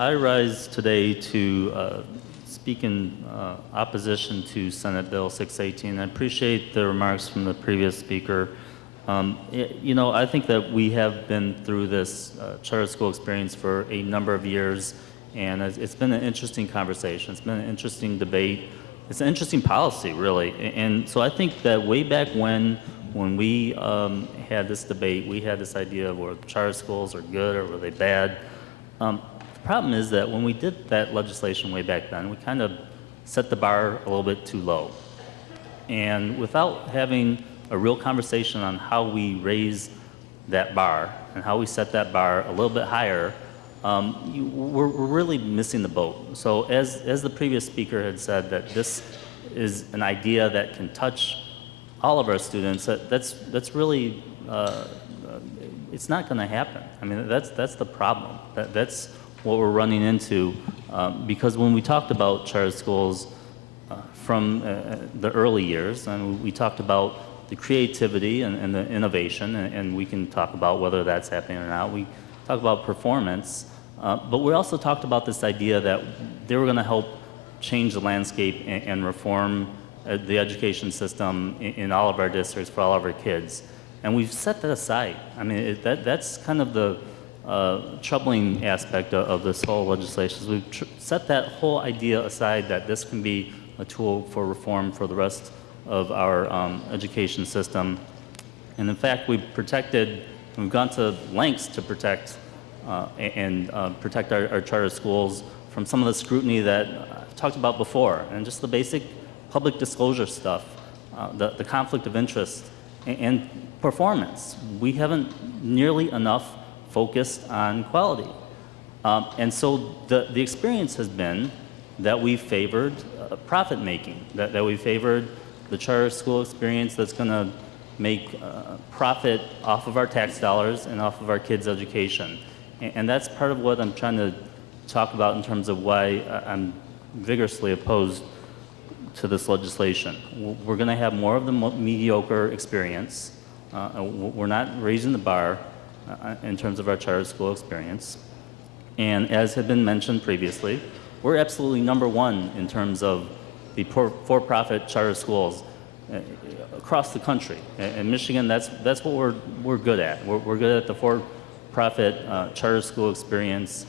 I rise today to speak in opposition to Senate Bill 618. I appreciate the remarks from the previous speaker. I think that we have been through this charter school experience for a number of years, and it's been an interesting conversation. It's been an interesting debate. It's an interesting policy, really. And so I think that way back when we had this debate, we had this idea of were charter schools are good or were they bad. The problem is that when we did that legislation way back then, we kind of set the bar a little bit too low. And without having a real conversation on how we raise that bar and how we set that bar a little bit higher, we're really missing the boat. So as the previous speaker had said, that this is an idea that can touch all of our students, that's really, it's not going to happen. I mean, that's the problem. That's what we're running into, because when we talked about charter schools from the early years, and we talked about the creativity and the innovation, and we can talk about whether that's happening or not. We talk about performance, but we also talked about this idea that they were going to help change the landscape and reform the education system in all of our districts for all of our kids. And we've set that aside. I mean, that's kind of the troubling aspect of this whole legislation. We've set that whole idea aside that this can be a tool for reform for the rest of our education system. And in fact, we've gone to lengths to protect protect our charter schools from some of the scrutiny that I've talked about before, and just the basic public disclosure stuff, the conflict of interest, and performance. We haven't nearly enough focused on quality. And so the experience has been that we favored profit making, that we favored the charter school experience that's going to make profit off of our tax dollars and off of our kids' education. And that's part of what I'm trying to talk about in terms of why I'm vigorously opposed to this legislation. We're going to have more of the mediocre experience. We're not raising the bar in terms of our charter school experience. And as had been mentioned previously, we're absolutely #1 in terms of the for-profit charter schools across the country. In Michigan, that's what we're good at. We're good at the for-profit charter school experience.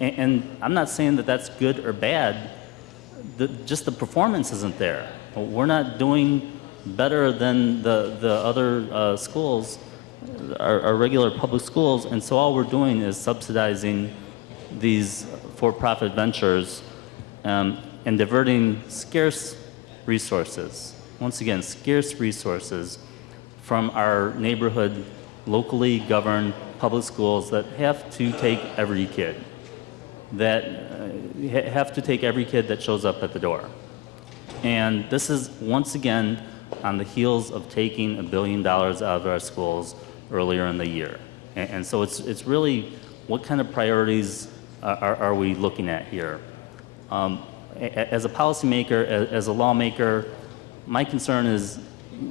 And I'm not saying that that's good or bad. Just the performance isn't there. We're not doing better than the other schools, our regular public schools, and so all we're doing is subsidizing these for-profit ventures and diverting scarce resources, once again, scarce resources from our neighborhood, locally governed public schools that have to take every kid, that shows up at the door. And this is, once again, on the heels of taking $1 billion out of our schools earlier in the year. And so it's really, what kind of priorities are we looking at here? As a policymaker, as a lawmaker, my concern is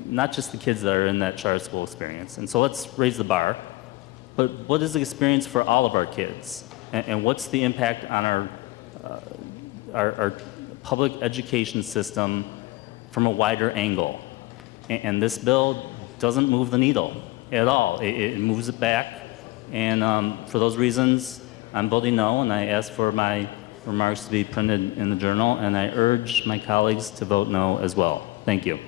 not just the kids that are in that charter school experience. And so let's raise the bar. But what is the experience for all of our kids? And what's the impact on our public education system from a wider angle? And this bill doesn't move the needle at all. It moves it back. And for those reasons, I'm voting no, and I ask for my remarks to be printed in the journal, and I urge my colleagues to vote no as well. Thank you.